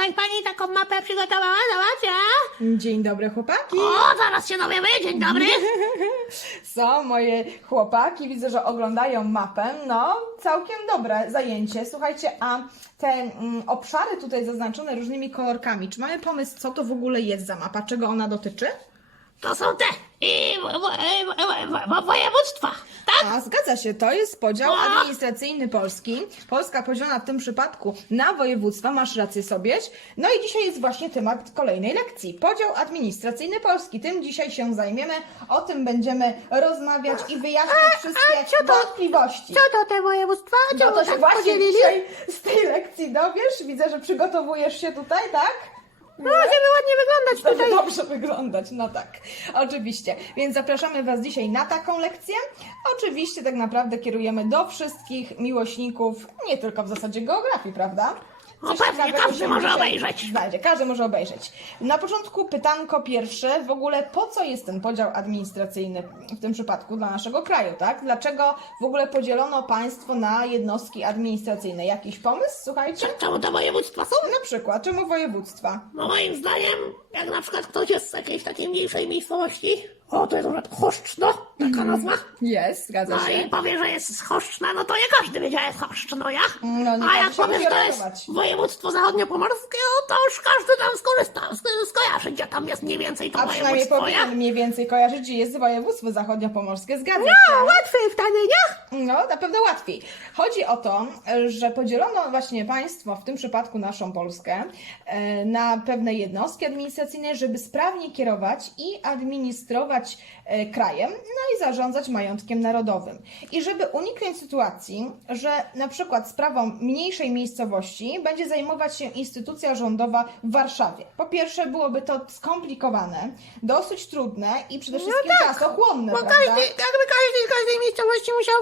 Tutaj pani taką mapę przygotowała, zobaczcie. Dzień dobry chłopaki. O, zaraz się dowiemy, dzień dobry. Są moje chłopaki, widzę, że oglądają mapę. No, całkiem dobre zajęcie. Słuchajcie, a te mm, obszary tutaj zaznaczone różnymi kolorkami, czy mamy pomysł, co to w ogóle jest za mapa, czego ona dotyczy? To są te i, wo, wo, wo, wo, województwa, tak? A, zgadza się, to jest podział A. administracyjny Polski. Polska podzielona w tym przypadku na województwa, masz rację sobieś. No i dzisiaj jest właśnie temat kolejnej lekcji. Podział administracyjny Polski. Tym dzisiaj się zajmiemy, o tym będziemy rozmawiać i wyjaśniać wszystkie wątpliwości. Co to te województwa? No Czemu to się tak właśnie podzielili? dzisiaj z tej lekcji dowiesz. Widzę, że przygotowujesz się tutaj, tak? No, żeby ładnie wyglądać Żeby tutaj. dobrze wyglądać, no tak, oczywiście. Więc zapraszamy Was dzisiaj na taką lekcję. Oczywiście tak naprawdę kierujemy do wszystkich miłośników, nie tylko w zasadzie geografii, prawda? No pewnie, każdy może obejrzeć. Znajdzie, każdy może obejrzeć. Na początku pytanko pierwsze, w ogóle po co jest ten podział administracyjny w tym przypadku dla naszego kraju, tak? Dlaczego w ogóle podzielono państwo na jednostki administracyjne? Jakiś pomysł, słuchajcie? Czemu te województwa są? Na przykład, czemu województwa? No moim zdaniem, jak na przykład ktoś jest z jakiejś takiej mniejszej miejscowości, o to jest na przykład Choszczno, taka nazwa, Jest, zgadza no się. i powie, że jest z Choszczna, no to nie każdy wie, gdzie jest Choszczno, ja? No, nie A każdy jak się powie, że to jest województwo zachodniopomorskie, no to już każdy tam skorzysta, sk- skojarzy, gdzie tam jest mniej więcej to A przynajmniej województwo, ja? powinien mniej więcej kojarzyć, gdzie jest województwo zachodniopomorskie. Zgadza się. No, łatwiej wtedy, nie? No, na pewno łatwiej. Chodzi o to, że podzielono właśnie państwo, w tym przypadku naszą Polskę, e, na pewne jednostki administracyjne, żeby sprawnie kierować i administrować e, krajem, no i zarządzać majątkiem narodowym. I żeby uniknąć sytuacji, że na przykład sprawą mniejszej miejscowości będzie zajmować się instytucja rządowa w Warszawie. Po pierwsze, byłoby to skomplikowane, dosyć trudne i przede wszystkim czasochłonne, Bo prawda? każdy, jakby każdy z każdej miejscowości musiał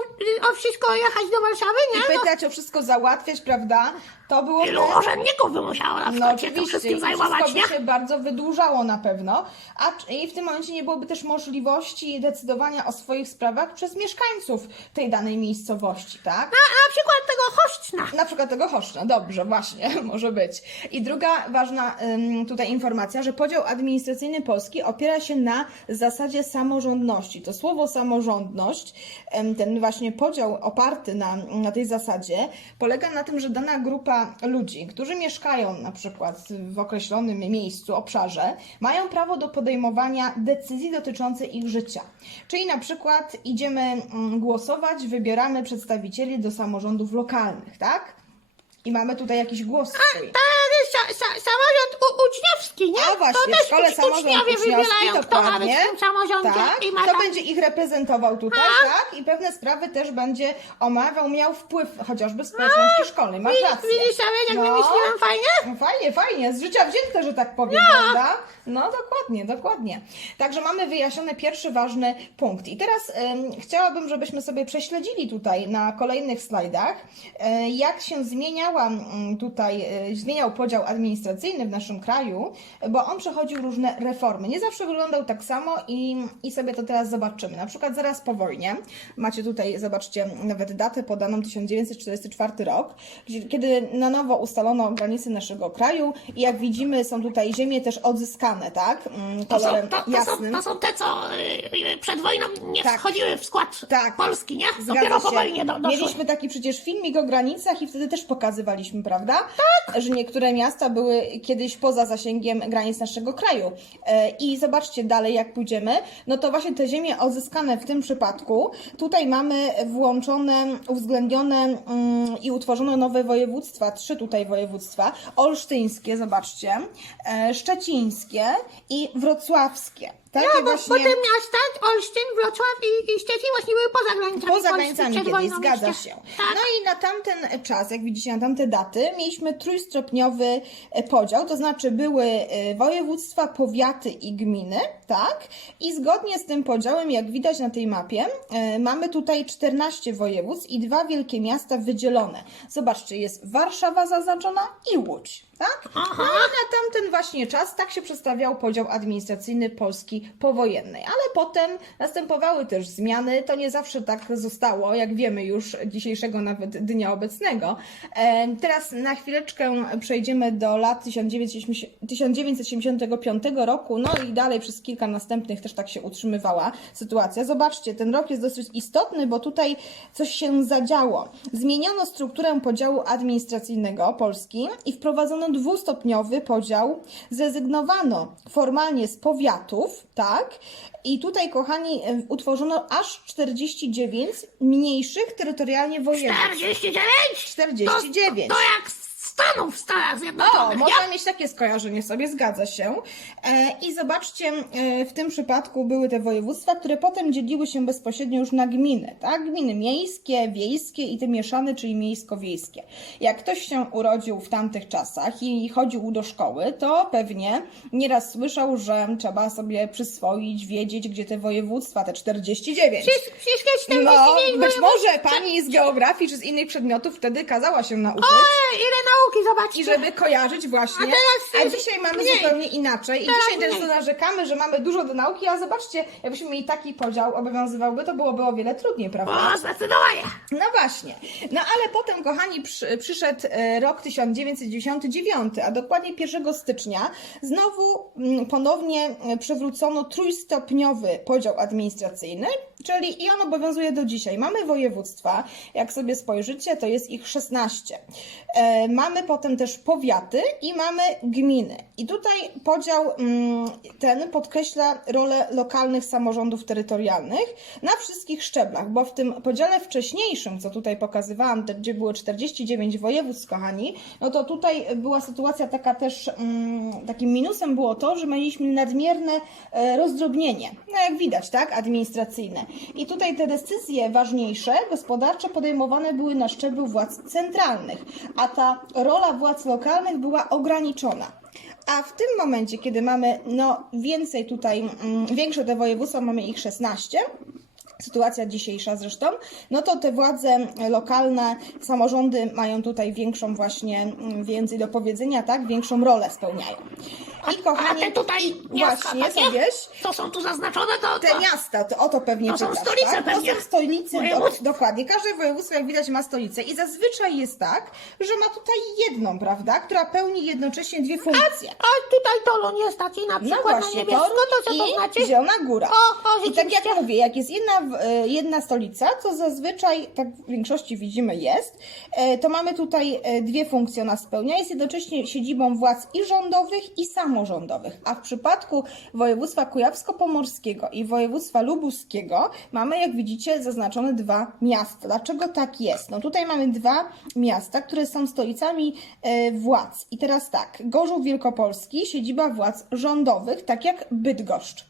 y, o wszystko jechać do Warszawy, nie? i No, pytać o wszystko załatwiać, prawda? To byłoby... ilu urzędników by musiało na No się oczywiście, wszystkim i zajmować, wszystko nie? by się bardzo wydłużało na pewno, a i w tym momencie nie byłoby też możliwości decydowania o swoich sprawach przez mieszkańców tej danej miejscowości, tak? A, na przykład tego Choszczna. Na przykład tego Choszcza, dobrze, właśnie, może być. I druga ważna ym, tutaj informacja, że podział administracyjny Polski opiera się na zasadzie samorządności. To słowo samorządność, ym, ten właśnie podział oparty na, na tej zasadzie, polega na tym, że dana grupa ludzi, którzy mieszkają na przykład w określonym miejscu, obszarze, mają prawo do podejmowania decyzji dotyczących ich życia. Czyli na przykład idziemy mm, głosować, wybieramy przedstawicieli do samorządów lokalnych, tak? I mamy tutaj jakiś głos swój. Tak, sa, sa, samorząd u, uczniowski, nie? A właśnie, to w też szkole ucz- samorząd uczniowie uczniowski, wybierają, kto ma być dokładnie. w tym samorządzie Tak, i ma kto tam... będzie ich reprezentował tutaj, tak? I pewne sprawy też będzie omawiał, miał wpływ chociażby społeczności szkolnej. Masz Widzisz, rację. widzisz, jak wymyśliłam fajnie? Fajnie, fajnie, z życia wzięte, że tak powiem, prawda? No dokładnie, dokładnie. Także mamy wyjaśniony pierwszy ważny punkt. I teraz em, chciałabym, żebyśmy sobie prześledzili tutaj na kolejnych slajdach, e, jak się zmieniała tutaj, e, zmieniał podział administracyjny w naszym kraju, bo on przechodził różne reformy. Nie zawsze wyglądał tak samo i, i sobie to teraz zobaczymy. Na przykład zaraz po wojnie, macie tutaj, zobaczcie, nawet datę podaną 1944 rok, gdzie- kiedy na nowo ustalono granice naszego kraju i jak widzimy są tutaj ziemie też odzyskane, tak? Mm, To są, Kolorem to, to, są, to są te, co y, y, przed wojną nie Tak. wchodziły w skład Tak. Polski, nie? Zgadza Dopiero po się. wojnie do, doszły. Mieliśmy taki przecież filmik o granicach i wtedy też pokazywaliśmy, prawda? Tak. Że niektóre miasta były kiedyś poza zasięgiem granic naszego kraju. E, I zobaczcie dalej, jak pójdziemy. No to właśnie te ziemie odzyskane w tym przypadku, tutaj mamy włączone, uwzględnione mm, i utworzono nowe województwa, trzy tutaj województwa. Olsztyńskie, zobaczcie, e, szczecińskie i wrocławskie. Takie No, bo, właśnie... bo te miasta, Olsztyn, Wrocław i, i Szczecin właśnie były poza granicami Poza Polski granicami przed kiedyś, zgadza jeszcze. się. Tak. No i na tamten czas, jak widzicie, na tamte daty, mieliśmy trójstopniowy e, podział, to znaczy były e, województwa, powiaty i gminy, tak? I zgodnie z tym podziałem, jak widać na tej mapie, e, mamy tutaj 14 województw i dwa wielkie miasta wydzielone. Zobaczcie, jest Warszawa zaznaczona i Łódź. Tak? No i Aha. na tamten właśnie czas tak się przedstawiał podział administracyjny Polski powojennej. Ale potem następowały też zmiany. To nie zawsze tak zostało, jak wiemy już dzisiejszego nawet dnia obecnego. E, Teraz na chwileczkę przejdziemy do lat 1980 1975 roku, no i dalej przez kilka następnych też tak się utrzymywała sytuacja. Zobaczcie, ten rok jest dosyć istotny, bo tutaj coś się zadziało. Zmieniono strukturę podziału administracyjnego Polski i wprowadzono dwustopniowy podział. Zrezygnowano formalnie z powiatów, tak? I tutaj, kochani, utworzono aż 49 mniejszych terytorialnie województw. 49? 49. To, to jak Stanów w Stanach O, Zjednoczonych, można mieć takie skojarzenie sobie, zgadza się. E, I zobaczcie, e, w tym przypadku były te województwa, które potem dzieliły się bezpośrednio już na gminy, tak? Gminy miejskie, wiejskie i te mieszane, czyli miejsko-wiejskie. Jak ktoś się urodził w tamtych czasach i chodził do szkoły, to pewnie nieraz słyszał, że trzeba sobie przyswoić, wiedzieć, gdzie te województwa, te 49. Wszystkie No, 49 być może pani z geografii czy z innych przedmiotów wtedy kazała się nauczyć. Ej, ile zobaczcie. I żeby kojarzyć właśnie. A teraz A dzisiaj mamy mniej. zupełnie inaczej. I Teraz dzisiaj mniej. narzekamy, że mamy dużo do nauki, a zobaczcie, jakbyśmy mieli taki podział obowiązywałby, to byłoby o wiele trudniej, prawda? O, zdecydowanie. No właśnie. No ale potem, kochani, przy, przyszedł e, rok 1999, a dokładnie 1 stycznia, znowu mm, ponownie e, przywrócono trójstopniowy podział administracyjny, czyli i on obowiązuje do dzisiaj. Mamy województwa, jak sobie spojrzycie, to jest ich 16. E, mamy potem też powiaty i mamy gminy. I tutaj podział mm, ten podkreśla rolę lokalnych samorządów terytorialnych na wszystkich szczeblach, bo w tym podziale wcześniejszym, co tutaj pokazywałam, gdzie było 49 województw, kochani, no to tutaj była sytuacja taka też, mm, takim minusem było to, że mieliśmy nadmierne e, rozdrobnienie, no jak widać, tak, administracyjne. I tutaj te decyzje ważniejsze, gospodarcze podejmowane były na szczeblu władz centralnych, a ta rola władz lokalnych była ograniczona. A w tym momencie, kiedy mamy no, więcej tutaj, mm, większe te województwa, mamy ich 16, sytuacja dzisiejsza zresztą, no to te władze lokalne, samorządy mają tutaj większą właśnie, mm, więcej do powiedzenia, tak, większą rolę spełniają. I A kochani, te tutaj miasta właśnie, takie, Sabieś, co są tu zaznaczone, to... te to... miasta, to o to pewnie To są pytasz, stolice tak? pewnie. To są stolice, do, dokładnie. Każde województwo, jak widać, ma stolicę i zazwyczaj jest tak, że ma tutaj jedną, prawda, która pełni jednocześnie dwie funkcje. A tutaj Toruń jest taki na No przykład na właśnie, niebiesko, to co i to znaczy? Zielona Góra. O, o, I tak jak mówię, jak jest jedna, e, jedna stolica, co zazwyczaj, tak w większości widzimy jest, e, to mamy tutaj e, dwie funkcje ona spełnia. Jest jednocześnie siedzibą władz i rządowych, i samorządowych. A w przypadku województwa kujawsko-pomorskiego i województwa lubuskiego mamy, jak widzicie, zaznaczone dwa miasta. Dlaczego tak jest? No tutaj mamy dwa miasta, które są stolicami e, władz. I teraz tak, Gorzów Wielkopolski, siedziba władz rządowych, tak jak Bydgoszcz.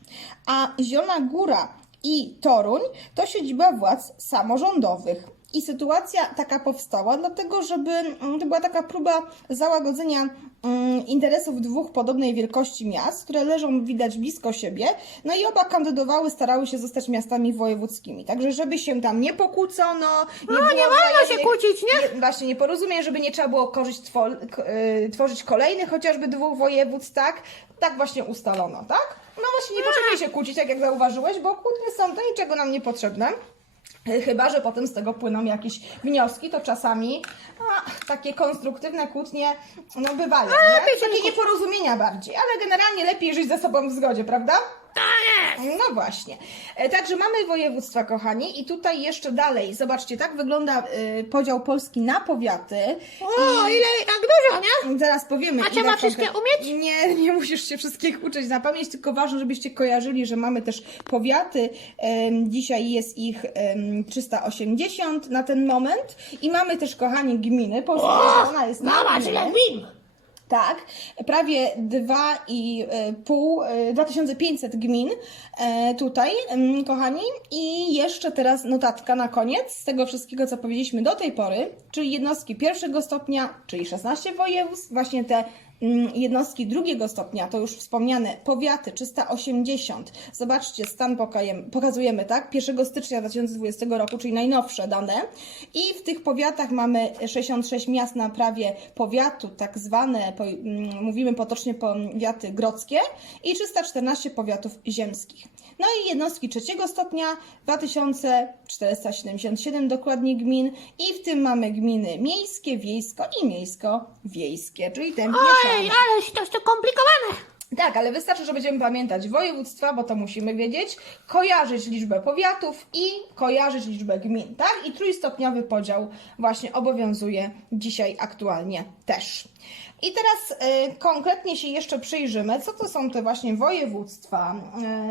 A Zielona Góra i Toruń to siedziba władz samorządowych. I sytuacja taka powstała, dlatego żeby mm, to była taka próba załagodzenia mm, interesów dwóch podobnej wielkości miast, które leżą widać blisko siebie, no i oba kandydowały, starały się zostać miastami wojewódzkimi. Także żeby się tam nie pokłócono, nie, No, nie wolno się kłócić, nie? nie, właśnie nieporozumień, żeby nie trzeba było korzyść y, tworzyć kolejnych chociażby dwóch województw, tak? Tak właśnie ustalono, tak? No właśnie nie potrzebuje się kłócić, tak jak zauważyłeś, bo kłótnie są do niczego nam niepotrzebne. Y, Chyba, że potem z tego płyną jakieś wnioski, to czasami a, takie konstruktywne kłótnie no, bywają. Nie? Takie nie nieporozumienia bardziej, ale generalnie lepiej żyć ze sobą w zgodzie, prawda? No właśnie. E, Także mamy województwa, kochani, i tutaj jeszcze dalej. Zobaczcie, tak wygląda y, podział Polski na powiaty. O, ile, jak dużo, nie? Zaraz powiemy. A trzeba wszystkie umieć? Nie, nie musisz się wszystkich uczyć na pamięć, tylko ważne, żebyście kojarzyli, że mamy też powiaty. Em, Dzisiaj jest ich em, 380 na ten moment. I mamy też, kochani, gminy. Polska O, jest gminy. ile gmin. Tak, prawie 2,5, e, 2500 gmin e, tutaj, kochani. I jeszcze teraz notatka na koniec z tego wszystkiego, co powiedzieliśmy do tej pory, czyli jednostki pierwszego stopnia, czyli 16 województw, właśnie te jednostki drugiego stopnia, to już wspomniane powiaty 380. Zobaczcie, stan pokazujemy, tak? 1 stycznia 2020 roku, czyli najnowsze dane. I w tych powiatach mamy 66 miast na prawie powiatu, tak zwane, mm, mówimy potocznie powiaty grodzkie i 314 powiatów ziemskich. No i jednostki trzeciego stopnia 2477 dokładnie gmin i w tym mamy gminy miejskie, wiejsko i miejsko-wiejskie, czyli te mieszane. Ojej, aleś to skomplikowane. Tak, ale wystarczy, że będziemy pamiętać województwa, bo to musimy wiedzieć, kojarzyć liczbę powiatów i kojarzyć liczbę gmin, tak? I trójstopniowy podział właśnie obowiązuje dzisiaj aktualnie też. I teraz y, konkretnie się jeszcze przyjrzymy, co to są te właśnie województwa.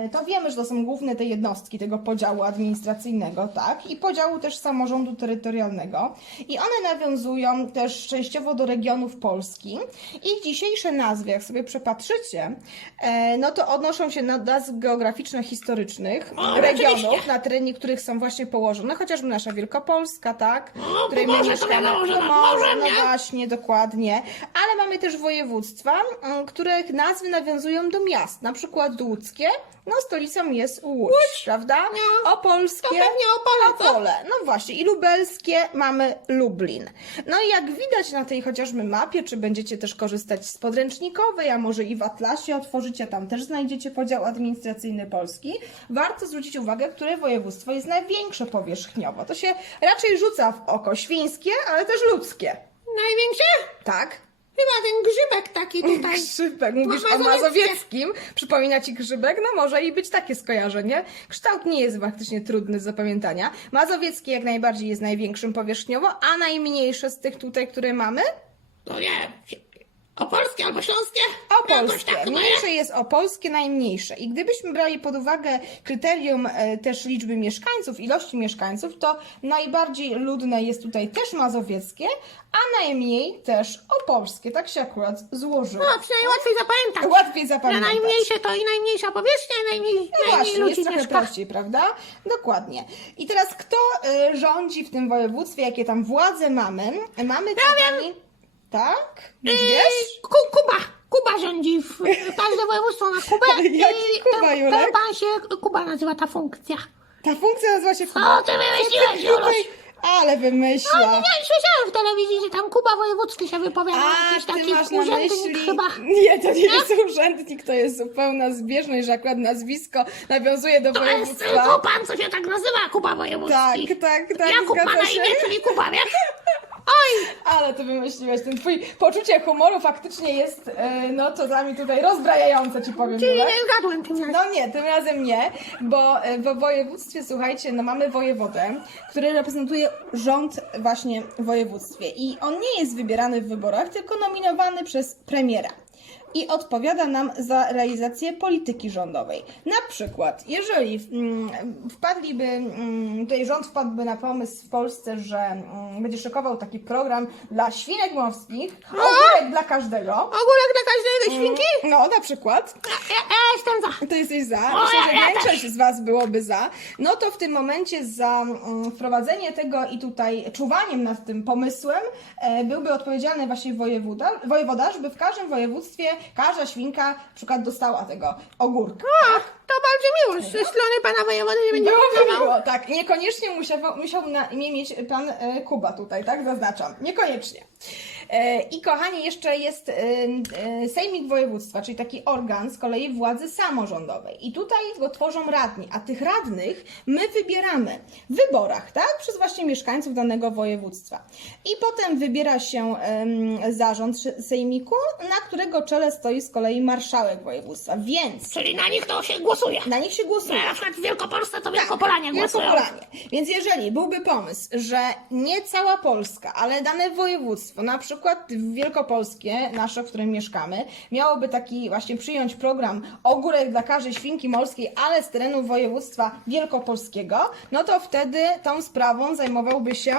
Y, to wiemy, że to są główne te jednostki tego podziału administracyjnego, tak? I podziału też samorządu terytorialnego. I one nawiązują też częściowo do regionów Polski. Ich dzisiejsze nazwy, jak sobie przepatrzycie, e, no to odnoszą się do nazw geograficzno-historycznych regionów, na terenie których są właśnie położone, chociażby nasza Wielkopolska, tak? O, W której my mieszkamy. Pomorze, no nie? właśnie, dokładnie. Ale mamy też województwa, mm, których nazwy nawiązują do miast. Na przykład łódzkie, no stolicą jest Łódź, prawda? No. Opolskie, To pewnie Opole? Opole. No właśnie, i lubelskie mamy Lublin. No i jak widać na tej chociażby mapie, czy będziecie też korzystać z podręcznikowej, a może i w Atlasie otworzycie, tam też znajdziecie podział administracyjny Polski, warto zwrócić uwagę, które województwo jest największe powierzchniowo. To się raczej rzuca w oko świńskie, ale też ludzkie. Największe? Tak? Chyba ten grzybek taki tutaj. Grzybek, mówisz o mazowieckim. Przypomina ci grzybek? No może i być takie skojarzenie. Kształt nie jest faktycznie trudny z zapamiętania. Mazowieckie jak najbardziej jest największym powierzchniowo, a najmniejsze z tych tutaj, które mamy? To nie. Opolskie albo śląskie? Opolskie. tak, nie? Mniejsze jest opolskie, najmniejsze. I gdybyśmy brali pod uwagę kryterium e, też liczby mieszkańców, ilości mieszkańców, to najbardziej ludne jest tutaj też mazowieckie, a najmniej też opolskie. Tak się akurat złożyło. No, przynajmniej łatwiej zapamiętać. Łatwiej Na zapamiętać. najmniejsze to i najmniejsza powierzchnia, i najmniej, No najmniej właśnie, ludzi jest trochę mieszka. prościej, prawda? Dokładnie. I teraz kto y, rządzi w tym województwie, jakie tam władze mamy? Mamy kochani... Tak? Już wiesz? Ku, Kuba! Kuba rządzi w każde województwo na Kubę. I Kuba, ten- Julek? ten pan się Kuba nazywa ta funkcja. Ta funkcja nazywa się Kuba. ty wymyśliłeś, Juluś? Ale No, wymyśla. nie, nie, słyszałem w telewizji, że tam Kuba Wojewódzki się wypowiada. A, jakiś ty taki masz na urzędnik myśli... chyba. Nie, to nie jest urzędnik, to jest zupełna zbieżność, że akurat nazwisko nawiązuje do To jest województwa. tylko pan, co się tak nazywa, Kuba Wojewódzki. Tak, tak, tak, Jakub ma zgadza na się. imię, czyli Kuba, wiesz? Oj! Ale ty wymyśliłeś, ten twój poczucie humoru faktycznie jest, e, no czasami tutaj rozbrajające, ci powiem. Czyli Julek. nie zgadłem tym razem. No nie, tym razem nie, bo e, w województwie, słuchajcie, no mamy wojewodę, który reprezentuje rząd właśnie w województwie i on nie jest wybierany w wyborach, tylko nominowany przez premiera. I odpowiada nam za realizację polityki rządowej. Na przykład, jeżeli mm, wpadliby, mm, tutaj rząd wpadłby na pomysł w Polsce, że mm, będzie szykował taki program dla świnek morskich, ogórek dla każdego. Ogórek dla każdej świnki? No, na przykład. Ja, ja jestem za. To jesteś za. Myślę, że większość z Was byłoby za. No to w tym momencie za wprowadzenie tego i tutaj czuwaniem nad tym pomysłem e, byłby odpowiedzialny właśnie wojewoda, wojewoda, żeby w każdym województwie każda świnka na przykład dostała tego ogórka. Ach, to bardzo miło. Z strony pana wojewody nie będzie pracował. było, tak. Niekoniecznie musiał, musiał na imię mieć pan e, Kuba tutaj, tak? Zaznaczam. Niekoniecznie. E, I kochani, jeszcze jest e, e, Sejmik Województwa, czyli taki organ z kolei władzy samorządowej. I tutaj go tworzą radni, a tych radnych my wybieramy w wyborach, tak? Przez właśnie mieszkańców danego województwa. I potem wybiera się zarząd Sejmiku, na którego czele stoi z kolei marszałek województwa. Więc Czyli na nich to się głosuje. na nich się głosuje. Na przykład w Wielkopolsce to Wielkopolanie głosują. Wielkopolanie. Więc jeżeli byłby pomysł, że nie cała Polska, ale dane województwo, na przykład wielkopolskie, nasze, w którym mieszkamy, miałoby taki właśnie przyjąć program ogórek dla każdej świnki morskiej, ale z terenu województwa wielkopolskiego, no to wtedy tą sprawą zajmowałby się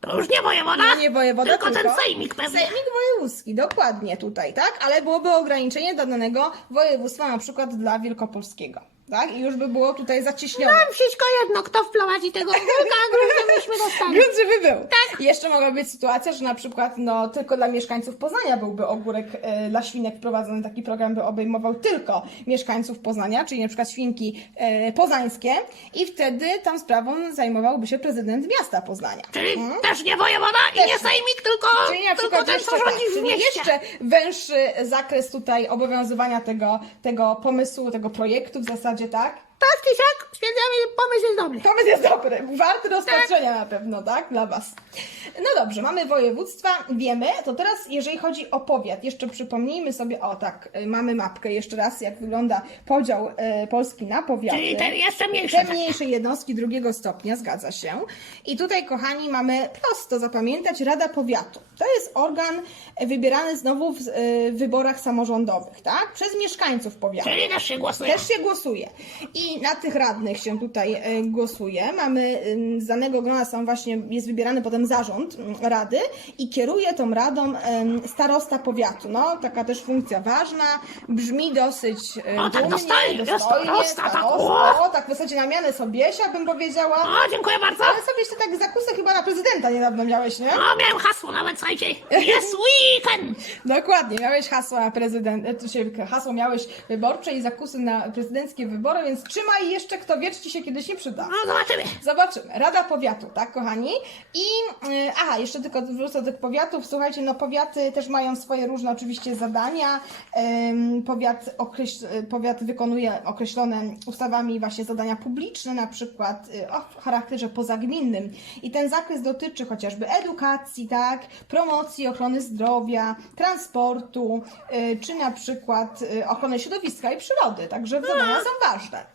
To już nie wojewoda, no nie wojewoda, tylko, tylko ten sejmik pewnie. Sejmik wojewódzki, dokładnie tutaj, tak? Ale byłoby ograniczenie dla danego województwa, na przykład dla wielkopolskiego. Tak? I już by było tutaj zacieśnione. Nam wszystko jedno, kto wprowadzi tego ogórka, a grunt myśmy dostali. Grunt, żeby był. Tak. Jeszcze mogła być sytuacja, że na przykład no, tylko dla mieszkańców Poznania byłby ogórek e, dla świnek wprowadzony. Taki program by obejmował tylko mieszkańców Poznania, czyli na przykład świnki e, poznańskie i wtedy tam sprawą zajmowałby się prezydent miasta Poznania. Czyli Mhm. też nie wojewoda i Też nie sejmik, tylko, Czyli na tylko ten, jeszcze, co tak, rządzi w czyli mieście. jeszcze węższy zakres tutaj obowiązywania tego, tego pomysłu, tego projektu w zasadzie, tak? Tak, Kisiak, stwierdzamy, pomysł jest dobry. Pomysł jest dobry, warty rozpatrzenia na pewno, tak? Dla Was. No dobrze, mamy województwa, wiemy. To teraz, jeżeli chodzi o powiat, jeszcze przypomnijmy sobie, o tak, y, mamy mapkę jeszcze raz, jak wygląda podział y, Polski na powiaty. Czyli ten jeszcze mniejszy. Te mniejsze jednostki drugiego stopnia, zgadza się. I tutaj, kochani, mamy prosto zapamiętać Rada Powiatu. To jest organ wybierany znowu w y, wyborach samorządowych, tak? Przez mieszkańców powiatu. Czyli też się głosuje. Też się głosuje. I na tych radnych się tutaj e, głosuje. Mamy z danego grona są właśnie, jest wybierany potem zarząd ym, rady i kieruje tą radą starosta powiatu. No, taka też funkcja ważna, brzmi dosyć e, O, tak dumnie, dostojnie, dostojnie, starosta, tak, o. o, tak w zasadzie na mianę Sobiesia bym powiedziała. O, dziękuję bardzo. Ale sobie jeszcze tak zakusy chyba na prezydenta niedawno miałeś, nie? O, miałem hasło nawet, słuchajcie. Jest weekend. Dokładnie, miałeś hasło na prezydent, e, hasło miałeś wyborcze i zakusy na prezydenckie wybory, więc trzymaj jeszcze, kto wie, czy ci się kiedyś nie przyda. No, zobaczymy. Zobaczymy. Rada Powiatu, tak, kochani? I, y, aha, jeszcze tylko wrócę do tych powiatów. Słuchajcie, no powiaty też mają swoje różne oczywiście zadania. Ym, Powiat, określ, y, powiat wykonuje określone ustawami właśnie zadania publiczne, na przykład y, o charakterze pozagminnym. I ten zakres dotyczy chociażby edukacji, tak, promocji ochrony zdrowia, transportu, y, czy na przykład y, ochrony środowiska i przyrody. Także zadania są ważne.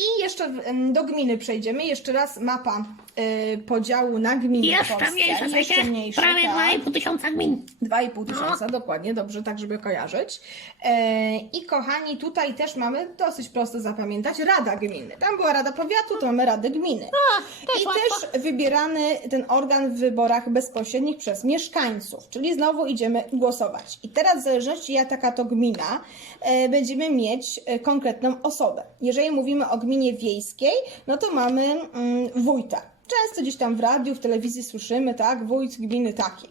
I jeszcze do gminy przejdziemy. Jeszcze raz mapa y, podziału na gminy w Jeszcze Polsce. mniejsze, Jeszcze słuchajcie. mniejsze, Prawie tak. 2,5 tysiąca gmin. 2,5 tysiąca, dokładnie, dobrze, tak żeby kojarzyć. E, I kochani, tutaj też mamy dosyć prosto zapamiętać Rada Gminy. Tam była Rada Powiatu, to mamy Radę Gminy. też I łatwo. też wybierany ten organ w wyborach bezpośrednich przez mieszkańców, czyli znowu idziemy głosować. I teraz w zależności jaka to gmina, e, będziemy mieć e, konkretną osobę. Jeżeli mówimy o gminie wiejskiej, no to mamy mm, wójta. Często gdzieś tam w radiu, w telewizji słyszymy, tak, wójt gminy takiej.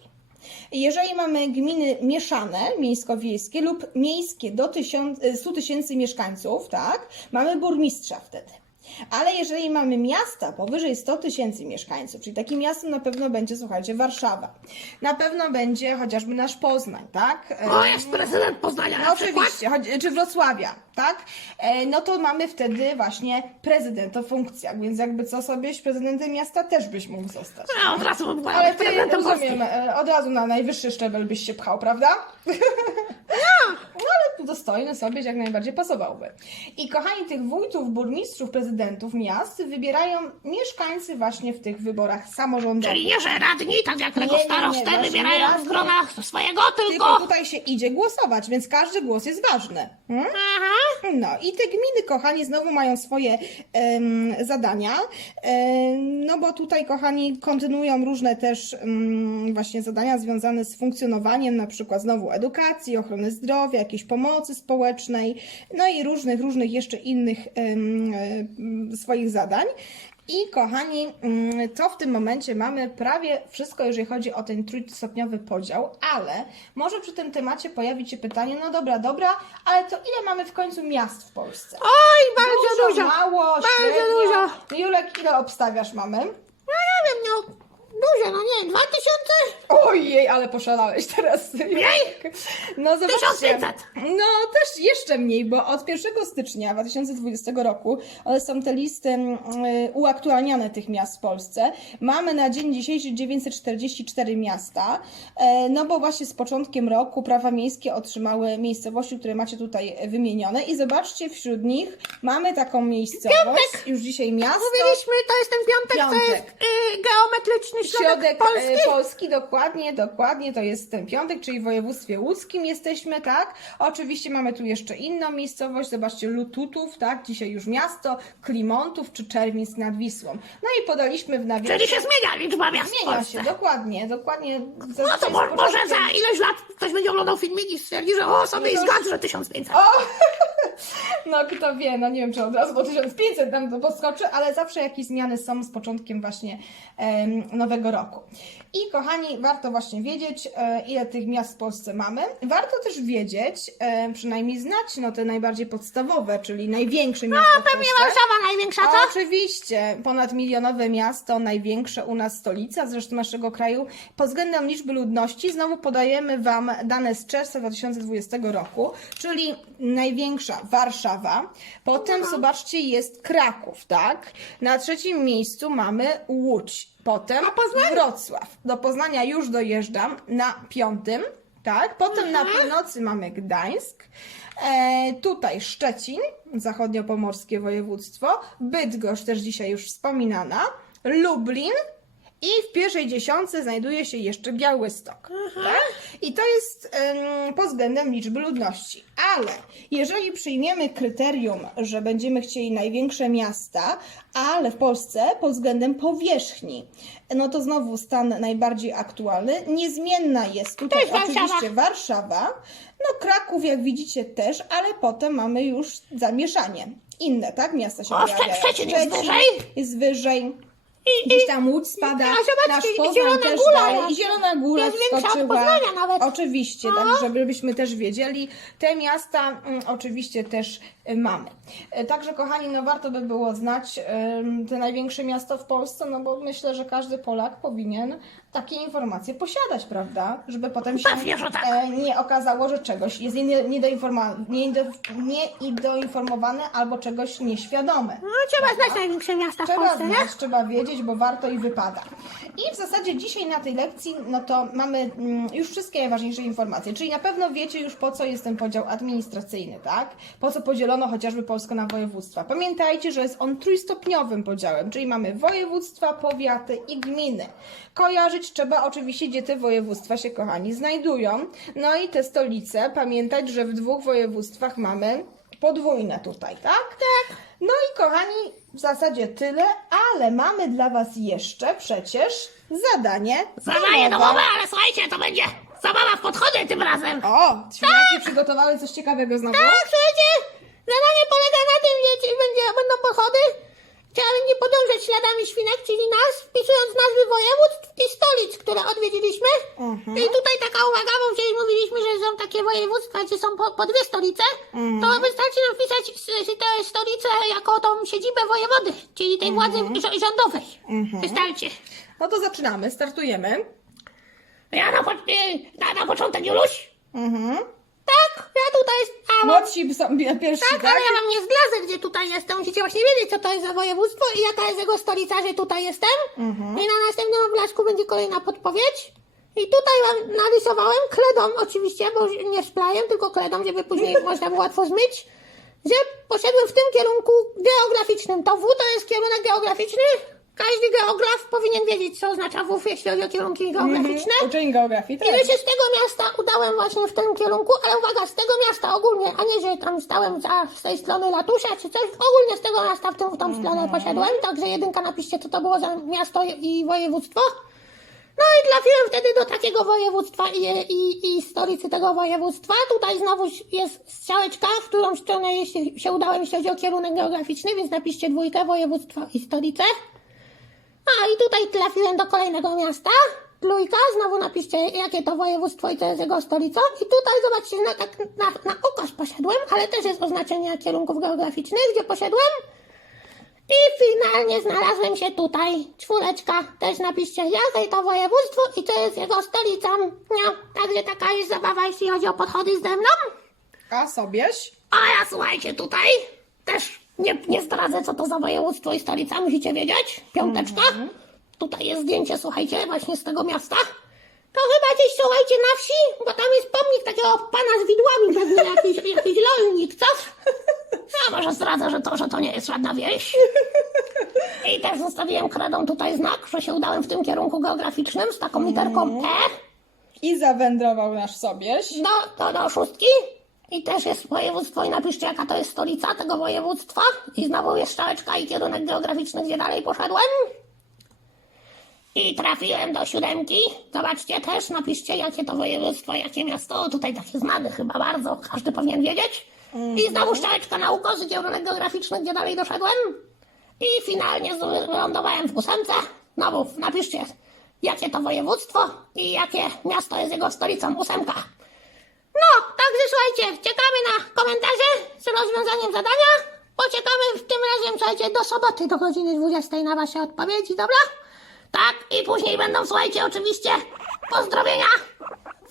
Jeżeli mamy gminy mieszane, miejsko-wiejskie lub miejskie do tysiąc, y, 100 tysięcy mieszkańców, tak, mamy burmistrza wtedy. Ale jeżeli mamy miasta powyżej 100 tysięcy mieszkańców, czyli takim miastem na pewno będzie, słuchajcie, Warszawa. Na pewno będzie chociażby nasz Poznań, tak? O, jest prezydent Poznania No oczywiście, chodzi- czy Wrocławia, tak? E, No to mamy wtedy właśnie prezydent, to funkcja, więc jakby co sobie, prezydentem miasta też byś mógł zostać. No, od razu bym była Ale ty, prezydentem rozumiem, Polski. e, od razu na najwyższy szczebel byś się pchał, prawda? No ale dostojny sobie jak najbardziej pasowałby. I kochani, tych wójtów, burmistrzów, prezydentów miast wybierają mieszkańcy właśnie w tych wyborach samorządowych. Czyli nie, że radni, tak jak tego starostę, właśnie wybierają radni. z grona swojego, Tylko tylko... tutaj się idzie głosować, więc każdy głos jest ważny. Hmm? Aha. No i te gminy, kochani, znowu mają swoje em, zadania, em, no bo tutaj, kochani, kontynuują różne też em, właśnie zadania związane z funkcjonowaniem, na przykład znowu edukacji, ochrony zdrowia, jakiejś pomocy społecznej, no i różnych, różnych jeszcze innych swoich zadań. I kochani, mm, to w tym momencie mamy prawie wszystko, jeżeli chodzi o ten trójstopniowy podział, ale może przy tym temacie pojawić się pytanie, no dobra, dobra, ale to ile mamy w końcu miast w Polsce? Oj, bardzo dużo. mało, Bardzo średnio. dużo. Julek, ile obstawiasz mamy? No nie wiem, no dużo, no nie, dwa tysiące? Ojej, ale poszalałeś teraz. Mniej? No zobaczcie. 1500. No też jeszcze mniej, bo od 1 stycznia 2020 roku one są te listy mm, y, uaktualniane tych miast w Polsce. Mamy na dzień dzisiejszy 944 miasta, e, no bo właśnie z początkiem roku prawa miejskie otrzymały miejscowości, które macie tutaj wymienione i zobaczcie, wśród nich mamy taką miejscowość, już dzisiaj miasto. Mówiliśmy, to jest ten piątek, to jest y, geometryczny środek, Środek Polski. Polski. Polski, dokładnie. Dokładnie, to jest ten piątek, czyli w województwie łódzkim jesteśmy, tak? Oczywiście mamy tu jeszcze inną miejscowość, zobaczcie, Lututów, tak? Dzisiaj już miasto, Klimontów czy Czerwińsk nad Wisłą. No i podaliśmy w nawiasie. Czyli się zmienia liczba miast Zmienia się, dokładnie, dokładnie. No to może początkiem- za ileś lat ktoś będzie oglądał filmiki i stwierdzi, że o, sobie No to- zgadza, że 1500. No kto wie, no nie wiem czy od razu po 1500 tam to podskoczy, ale zawsze jakieś zmiany są z początkiem właśnie em, nowego roku. I kochani, warto właśnie wiedzieć, e, ile tych miast w Polsce mamy. Warto też wiedzieć, e, przynajmniej znać no te najbardziej podstawowe, czyli największe miasta w Pewnie. Warszawa największa, co? Oczywiście, ponadmilionowe miasto, największe u nas stolica, zresztą naszego kraju. Pod względem liczby ludności, znowu podajemy Wam dane z czerwca 2020 roku, czyli największa Warszawa, potem zobaczcie jest Kraków, tak? Na trzecim miejscu mamy Łódź, potem Wrocław. Do Poznania już dojeżdżam na piątym, tak? Potem na północy mamy Gdańsk, E, tutaj Szczecin, zachodniopomorskie województwo, Bydgoszcz też dzisiaj już wspominana, Lublin i w pierwszej dziesiątce znajduje się jeszcze Białystok. Tak? I to jest em, pod względem liczby ludności. Ale jeżeli przyjmiemy kryterium, że będziemy chcieli największe miasta, ale w Polsce pod względem powierzchni, no to znowu stan najbardziej aktualny. Niezmienna jest tutaj Też Warszawa. oczywiście Warszawa, no Kraków jak widzicie też, ale potem mamy już zamieszanie. Inne, tak? Miasta się O, Szcze- pojawiają. Szczecin jest wyżej. Jest wyżej. I- Gdzieś tam Łódź spada, A zobaczcie, nasz i Poznań Zielona też Góra dalej. jest. I Zielona Góra Jest większa od wskoczyła. Poznania nawet. Oczywiście, tak żebyśmy też wiedzieli. Te miasta mm, oczywiście też y, mamy. Y, Także kochani, no warto by było znać ym, te największe miasto w Polsce, no bo myślę, że każdy Polak powinien takie informacje posiadać, prawda? Żeby potem się Pewnie, że tak. e, nie okazało, że czegoś jest nie- niedoinforma- albo czegoś nieświadomy. No trzeba znać największe miasta w Trzeba Polsce, nie? znać, trzeba wiedzieć, bo warto i wypada. I w zasadzie dzisiaj na tej lekcji, no to mamy mm, już wszystkie najważniejsze informacje. Czyli na pewno wiecie już po co jest ten podział administracyjny, tak? Po co podzielono chociażby Polskę na województwa. Pamiętajcie, że jest on trójstopniowym podziałem, czyli mamy województwa, powiaty i gminy. Trzeba oczywiście, gdzie te województwa się, kochani, znajdują. No i te stolice, pamiętać, że w dwóch województwach mamy podwójne tutaj, tak? Tak. No i kochani, w zasadzie tyle, ale mamy dla Was jeszcze przecież zadanie Zadaję domowe. ale słuchajcie, to będzie zabawa w podchody tym razem. O, świniaki przygotowały coś ciekawego znowu. Tak, słuchajcie, zadanie polega na tym, że ci będzie, będą pochody. Trzeba będzie podążać śladami świnek, czyli nas, wpisując nazwy województw i stolic, które odwiedziliśmy. Mhm. I tutaj taka uwaga, bo wcześniej mówiliśmy, że są takie województwa, gdzie są po, po dwie stolice. Mhm. To wystarczy nam wpisać s- s- te tą siedzibę wojewody, czyli tej władzy Mhm. rządowej. Wystarczy. No to zaczynamy, startujemy. Ja na, po, na, na początek, Juluś. Mhm. Tak, ja tutaj stałam. Młodsi są pi- pierwsi, Tak, tak? ale ja wam nie zdradzę, gdzie tutaj jestem. Musicie właśnie wiedzieć, co to jest za województwo i jaka jest jego stolica, że tutaj jestem. I na następnym obrazku będzie kolejna podpowiedź. I tutaj wam narysowałem kledą oczywiście, bo nie szplajem, tylko kledą, żeby później można było łatwo zmyć, że poszedłem w tym kierunku geograficznym. To W to jest kierunek geograficzny. Każdy geograf powinien wiedzieć, co oznacza W, jeśli chodzi o kierunki geograficzne. Uczeń geografii, tak. I że się z tego miasta udałem właśnie w tym kierunku, ale uwaga, z tego miasta ogólnie, a nie, że tam stałem za, z tej strony Latusia czy coś, ogólnie z tego miasta w, tym, w tą stronę poszedłem, także jedynka napiszcie, co to było za miasto i województwo. No i trafiłem wtedy do takiego województwa i, i, i stolicy tego województwa. Tutaj znowu jest strzałeczka, w którą stronę jeśli się udałem, jeśli chodzi o kierunek geograficzny, więc napiszcie dwójkę, województwo i stolicę. A i tutaj trafiłem do kolejnego miasta. Trójka, znowu napiszcie jakie to województwo i to jest jego stolicą. I tutaj zobaczcie, na, tak na, na ukos poszedłem, ale też jest oznaczenie kierunków geograficznych, gdzie poszedłem. I finalnie znalazłem się tutaj. Czwóreczka, też napiszcie jakie to województwo i to jest jego stolicą. No, także taka jest zabawa, jeśli chodzi o podchody ze mną. A sobieś? A ja słuchajcie, tutaj też nie, nie zdradzę, co to za województwo i stolica, musicie wiedzieć. Piąteczka. Tutaj jest zdjęcie, słuchajcie, właśnie z tego miasta. To chyba gdzieś, słuchajcie, na wsi, bo tam jest pomnik takiego pana z widłami, pewnie jakiś, jakiś lolnik, co? Ja może zdradzę, że to, że to nie jest żadna wieś. I też zostawiłem kredą tutaj znak, że się udałem w tym kierunku geograficznym z taką literką E. I zawędrował nasz Sobieś. do, do, do szóstki. I też jest województwo i napiszcie jaka to jest stolica tego województwa. I znowu jest strzałeczka i kierunek geograficzny, gdzie dalej poszedłem. I trafiłem do siódemki. Zobaczcie też, napiszcie jakie to województwo, jakie miasto. Tutaj takie znane chyba bardzo, każdy powinien wiedzieć. I znowu strzałeczka na ukos, kierunek geograficzny, gdzie dalej doszedłem. I finalnie wylądowałem w ósemce. Znowu napiszcie jakie to województwo i jakie miasto jest jego stolicą. Ósemka. No, także słuchajcie, czekamy na komentarze z rozwiązaniem zadania. Poczekamy w tym razem, słuchajcie, do soboty do godziny 20 na wasze odpowiedzi, dobra? Tak, i później będą, słuchajcie, oczywiście pozdrowienia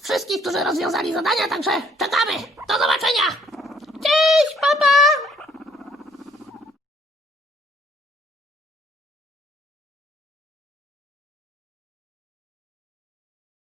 wszystkich, którzy rozwiązali zadania, także czekamy. Do zobaczenia. Cześć, papa!